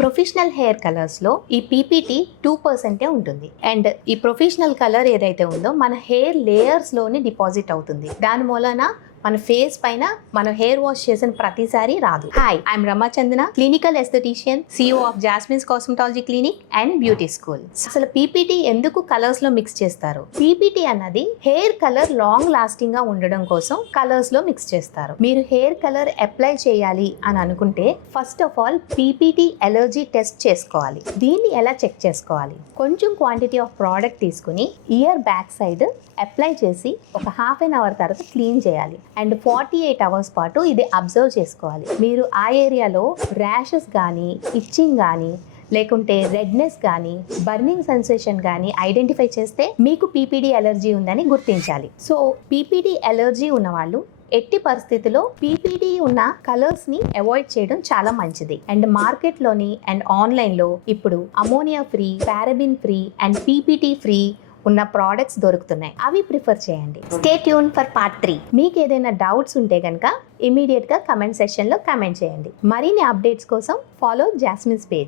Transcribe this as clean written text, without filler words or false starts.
Professional hair colours లో ఈ PPT 2% ఉంటుంది. అండ్ ఈ ప్రొఫెషనల్ కలర్ ఏదైతే ఉందో మన హెయిర్ లేయర్స్ లోనే డిపాజిట్ అవుతుంది. దాని మూలన మన ఫేస్ పైన మనం హెయిర్ వాష్ చేసిన ప్రతిసారి రాదు. Hi, I'm Ramachandana, clinical aesthetician, CEO of Jasmine's cosmetology clinic and beauty school. అసలు పీపీటీ ఎందుకు కలర్స్ లో మిక్స్ చేస్తారు? పీపీటీ అన్నది హెయిర్ కలర్ లాంగ్ లాస్టింగ్ గా ఉండడం కోసం కలర్స్ లో మిక్స్ చేస్తారు. మీరు హెయిర్ కలర్ అప్లై చేయాలి అని అనుకుంటే first of all PPT allergy test చేసుకోవాలి. దీన్ని ఎలా చెక్ చేసుకోవాలి? కొంచెం క్వాంటిటీ ఆఫ్ ప్రోడక్ట్ తీసుకుని ఇయర్ బ్యాక్ సైడ్ అప్లై చేసి ఒక హాఫ్ అన్ అవర్ తర్వాత క్లీన్ చేయాలి. అండ్ 48 అవర్స్ పాటు ఇది అబ్జర్వ్ చేసుకోవాలి. మీరు ఆ ఏరియాలో ర్యాషెస్ కానీ, ఇచ్చింగ్ కానీ, లేకుంటే రెడ్నెస్ కానీ, బర్నింగ్ సెన్సేషన్ కానీ ఐడెంటిఫై చేస్తే మీకు పీపీడీ ఎలర్జీ ఉందని గుర్తించాలి. సో పీపీడీ ఎలర్జీ ఉన్న వాళ్ళు ఎట్టి పరిస్థితిలో పీపీడీ ఉన్న కలర్స్ ని అవాయిడ్ చేయడం చాలా మంచిది. అండ్ మార్కెట్ లోని అండ్ ఆన్లైన్ లో ఇప్పుడు ammonia free, paraben free and PPT free ఉన్న ప్రోడక్ట్స్ దొరుకుతున్నాయి. అవి ప్రిఫర్ చేయండి. Stay tune for part 3. మీకు ఏదైనా డౌట్స్ ఉంటే కనుక ఇమీడియట్ గా కమెంట్ సెక్షన్ లో కమెంట్ చేయండి. మరిన్ని అప్డేట్స్ కోసం ఫాలో జాస్మిన్స్ పేజ్.